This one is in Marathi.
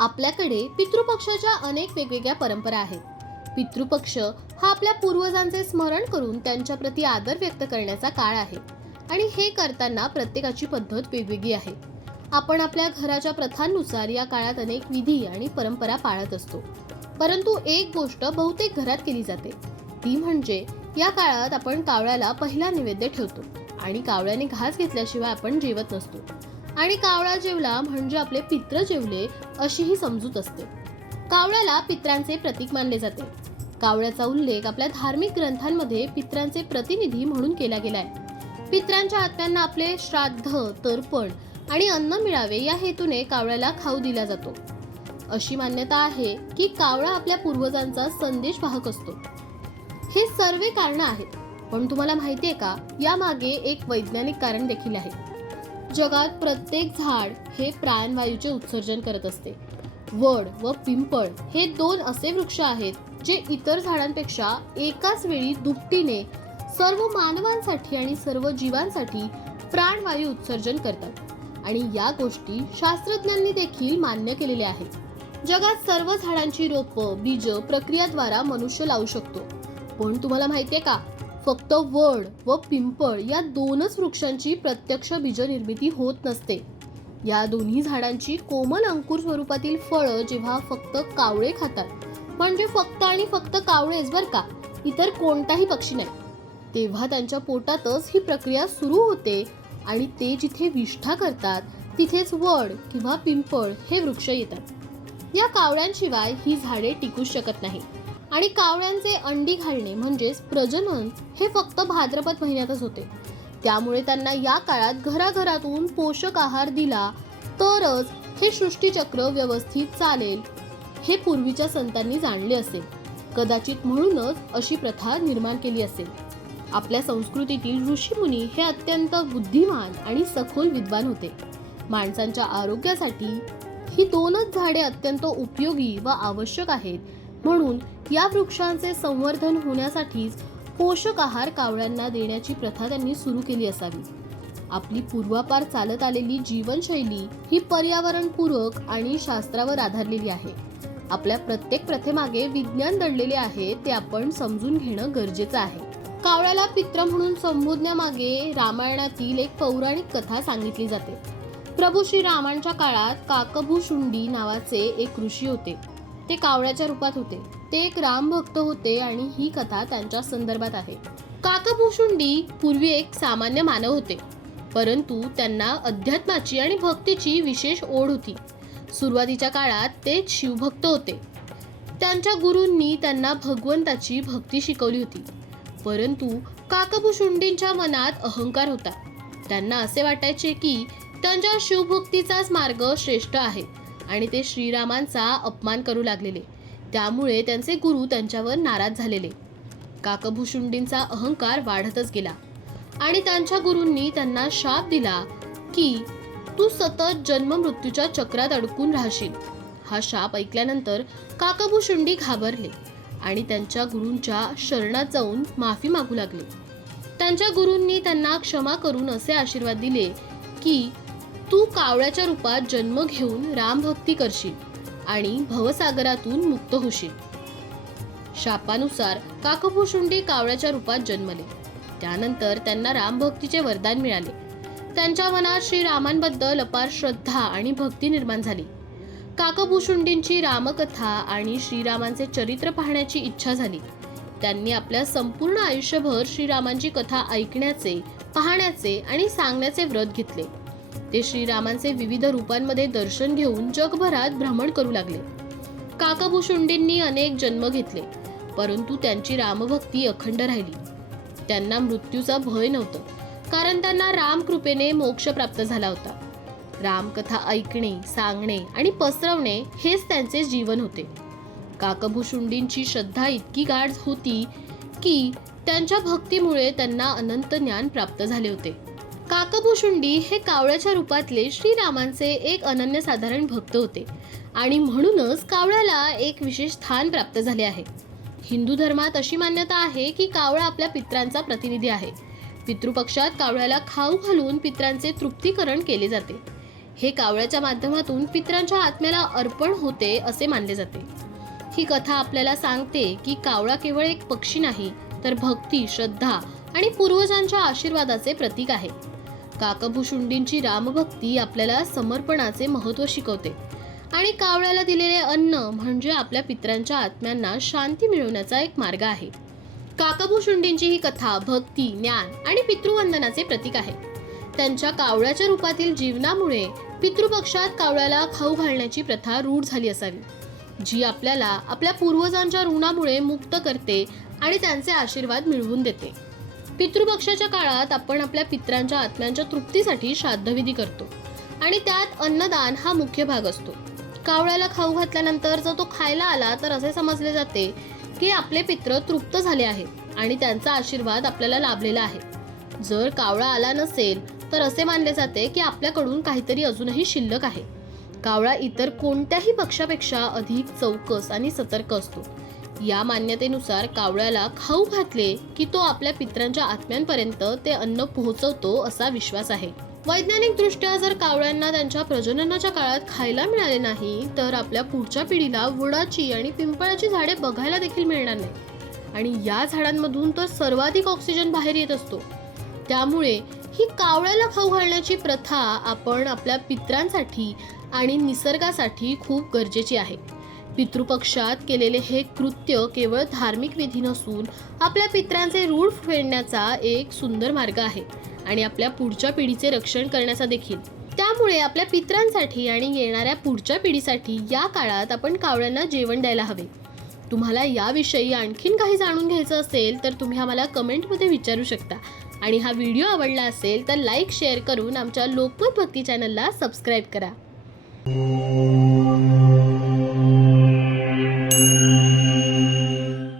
आपल्याकडे पितृपक्षाच्या अनेक वेगवेगळ्या परंपरा आहेत. पितृपक्ष हा आपल्या पूर्वजांचे स्मरण करून त्यांच्या प्रती आदर व्यक्त करण्याचा काळ आहे आणि हे करताना प्रत्येकाची पद्धत वेगवेगळी आहे. आपण आपल्या घराच्या प्रथांनुसार या काळात अनेक विधी आणि परंपरा पाळत असतो. परंतु एक गोष्ट बहुतेक घरात केली जाते, ती म्हणजे या काळात आपण कावळ्याला पहिला नैवेद्य ठेवतो आणि कावळ्याने घास घेतल्याशिवाय आपण जेवत नसतो आणि कावळा जेवला म्हणजे आपले पित्र जेवले अशी ही समजूत असते. कावळ्याला पित्रांचे प्रतीक मानले जाते. कावळ्याचा उल्लेख आपल्या धार्मिक ग्रंथांमध्ये पित्रांचे प्रतिनिधी म्हणून केला गेलाय. पित्रांच्या आत्म्यांना आपले श्राद्ध, तर्पण आणि अन्न मिळावे या हेतूने कावळ्याला खाऊ दिला जातो. अशी मान्यता आहे की कावळा आपल्या पूर्वजांचा संदेशवाहक असतो. हे सर्व कारण आहेत, पण तुम्हाला माहिती आहे का, यामागे एक वैज्ञानिक कारण देखील आहे. जगात प्रत्येक झाड हे प्राणवायूचे उत्सर्जन करत असते. वड व पिंपळ हे दोन असे वृक्ष आहेत जे इतर झाडांपेक्षा एकाच वेळी दुपटीने सर्व मानवांसाठी आणि सर्व जीवांसाठी प्राणवायू उत्सर्जन करतात आणि या गोष्टी शास्त्रज्ञांनी देखील मान्य केलेल्या आहेत. जगात सर्व झाडांची रोपं, बीज प्रक्रियाद्वारा मनुष्य लावू शकतो. पण तुम्हाला माहितीये का, फक्त वड व पिंपळ या दोनच वृक्षांची प्रत्यक्ष बीज निर्मिती होत नसते. या दोन्ही झाडांची कोमल अंकुर स्वरूपातील फळं जेव्हा फक्त कावळे खातात, म्हणजे फक्त आणि फक्त कावळेच बरं का, इतर कोणताही पक्षी नाही, तेव्हा त्यांच्या पोटातच ही प्रक्रिया सुरू होते आणि ते जिथे विष्ठा करतात तिथेच वड किंवा पिंपळ हे वृक्ष येतात. या कावळ्यांशिवाय ही झाडे टिकू शकत नाही आणि कावळ्यांचे अंडी घालणे म्हणजेच प्रजनन हे फक्त भाद्रपद महिन्यातच होते. त्यामुळे त्यांना या काळात घराघरातून पोषक आहार दिला तरच हे सृष्टीचक्र व्यवस्थित चालेल, हे पूर्वीच्या संतांनी जाणले असेल. कदाचित म्हणूनच अशी प्रथा निर्माण केली असेल. आपल्या संस्कृतीतील ऋषीमुनी हे अत्यंत बुद्धिमान आणि सखोल विद्वान होते. माणसांच्या आरोग्यासाठी ही दोनच झाडे अत्यंत उपयोगी व आवश्यक आहेत, म्हणून या वृक्षांचे संवर्धन होण्यासाठीच पोषक आहार कावळ्यांना देण्याची प्रथा त्यांनी सुरू केली असावी. आपली पूर्वापार चालत आलेली जीवनशैली ही पर्यावरणपूरक आणि शास्त्रावर आधारलेली आहे. आपल्या प्रत्येक प्रथेमागे विज्ञान दडलेले आहे, ते आपण समजून घेणं गरजेचं आहे. कावळ्याला पित्र म्हणून संबोधण्यामागे रामायणातील एक पौराणिक कथा सांगितली जाते. प्रभू श्रीरामांच्या काळात काकभूषुंडी नावाचे एक ऋषी होते. ते कावळ्याच्या रूपात होते. ते एक रामभक्त होते आणि ही कथा त्यांच्या संदर्भात आहे. काकभूषुंडी पूर्वी एक सामान्य मानव होते, परंतु त्यांना अध्यात्माची आणि भक्तीची विशेष ओढ होती. सुरुवातीच्या काळात ते शिवभक्त होते. त्यांच्या गुरूंनी त्यांना भगवंताची भक्ती शिकवली होती. परंतु काकभूषुंडींच्या मनात अहंकार होता. त्यांना असे वाटायचे की त्यांच्या शिवभक्तीचाच मार्ग श्रेष्ठ आहे आणि ते श्रीरामांचा अपमान करू लागलेले. त्यामुळे त्यांचे गुरु त्यांच्यावर नाराज झालेले. काकभूषुंडींचा अहंकार वाढतच गेला आणि त्यांच्या गुरूंनी त्यांना शाप दिला की तू सतत जन्म मृत्यूच्या चक्रात अडकून राहशील. हा शाप ऐकल्यानंतर काकभूषुंडी घाबरले आणि त्यांच्या गुरूंच्या शरणात जाऊन माफी मागू लागले. त्यांच्या गुरूंनी त्यांना क्षमा करून असे आशीर्वाद दिले की तू कावळ्याच्या रूपात जन्म घेऊन रामभक्ती करशील आणि भवसागरातून मुक्त होशील. शापानुसार काकभूषुंडी कावळ्याच्या रूपात जन्मले. त्यानंतर त्यांना रामभक्तीचे वरदान मिळाले. त्यांच्या मनात श्रीरामांबद्दल अपार श्रद्धा आणि भक्ती निर्माण झाली. काकभूषुंडींची रामकथा आणि श्रीरामांचे चरित्र पाहण्याची इच्छा झाली. त्यांनी आपल्या संपूर्ण आयुष्यभर श्रीरामांची कथा ऐकण्याचे, पाहण्याचे आणि सांगण्याचे व्रत घेतले. ते श्रीरामांचे विविध रूपांमध्ये दर्शन घेऊन जगभरात भ्रमण करू लागले. काकभूषुंडींनी अनेक जन्म घेतले, परंतु त्यांची रामभक्ती अखंड राहिली. त्यांना मृत्यूचा भय नव्हतं, कारण त्यांना रामकृपेने मोक्ष प्राप्त झाला होता. रामकथा ऐकणे, सांगणे आणि पसरवणे हेच त्यांचे जीवन होते. काकभूषुंडींची श्रद्धा इतकी गाढ होती की त्यांच्या भक्तीमुळे त्यांना अनंत ज्ञान प्राप्त झाले होते. काकभूषुंडी हे कावळ्याच्या रूपातले श्रीरामांचे एक अनन्यसाधारण भक्त होते आणि म्हणूनच कावळ्याला एक विशेष स्थान प्राप्त झाले आहे. हिंदू धर्मात अशी मान्यता आहे की कावळा आपल्या पित्रांचा प्रतिनिधी आहे. पितृपक्षात कावळ्याला खाऊ घालून पित्रांचे तृप्तीकरण केले जाते. हे कावळ्याच्या माध्यमातून पितरांच्या आत्म्याला अर्पण होते असे मानले जाते. ही कथा आपल्याला सांगते की कावळा केवळ एक पक्षी नाही, तर भक्ती, श्रद्धा आणि पूर्वजांच्या आशीर्वादाचे प्रतीक आहे. काकभूषुंडींची रामभक्ती आपल्याला समर्पणाचे महत्त्व शिकवते आणि कावळ्याला दिलेले अन्न म्हणजे आपल्या पितरांच्या आत्म्यांना शांती मिळवण्याचा एक मार्ग आहे. काकभूषुंडींची ही कथा भक्ती, ज्ञान आणि पितृवंदनाचे प्रतीक आहे. त्यांच्या कावळ्याच्या रूपातील जीवनामुळे पितृपक्षात कावळ्याला खाऊ घालण्याची प्रथा रूढ झाली असावी, जी आपल्याला आपल्या पूर्वजांच्या ऋणामुळे मुक्त करते आणि त्यांचे आशीर्वाद मिळवून देते. पितृपक्षाच्या काळात आपण आपल्या पितरांच्या आत्म्यांच्या तृप्तीसाठी श्राद्धविधी करतो आणि त्यात अन्नदान हा मुख्य भाग असतो. कावळ्याला खाऊ घातल्यानंतर जर तो खायला आला तर असे समजले जाते की आपले पित्र तृप्त झाले आहेत आणि त्यांचा आशीर्वाद आपल्याला लाभलेला आहे. जर कावळा आला नसेल तर असे मानले जाते की आपल्याकडून काहीतरी अजूनही शिल्लक आहे. कावळा इतर कोणत्याही पक्षापेक्षा अधिक चौकस आणि सतर्क असतो. या मान्यतेनुसार कावळ्याला खाऊ घातले की तो आपल्या पितरांच्या आत्म्यांपर्यंत ते अन्न पोहोचवतो असा विश्वास आहे. वैज्ञानिक दृष्ट्या जर कावळ्यांना त्यांच्या प्रजननाच्या काळात खायला मिळाले नाही तर आपल्या पुढच्या पिढीला वडाची आणि पिंपळाची झाडे बघायला देखील मिळणार नाही आणि या झाडांमधून तर सर्वाधिक ऑक्सिजन बाहेर येत असतो. त्यामुळे ही कावळ्याला खाऊ घालण्याची प्रथा आपण आपल्या पितरांसाठी आणि निसर्गासाठी खूप गरजेची आहे. पितृपक्षात केलेले हे कृत्य केवळ धार्मिक विधी नसून आपल्या पितरांचे ऋण फेडण्याचा एक सुंदर मार्ग आहे आणि आपल्या पुढच्या पिढीचे रक्षण करण्याचा देखील. त्यामुळे आपल्या पितरांसाठी आणि येणाऱ्या पुढच्या पिढीसाठी या काळात आपण कावळ्यांना जेवण द्यायला हवे. तुम्हाला याविषयी आणखीन काही जाणून घ्यायचं असेल तर तुम्ही आम्हाला कमेंटमध्ये विचारू शकता आणि हा व्हिडिओ आवडला असेल तर लाईक, शेअर करून आमच्या लोकमत भक्ती चॅनलला सबस्क्राईब करा.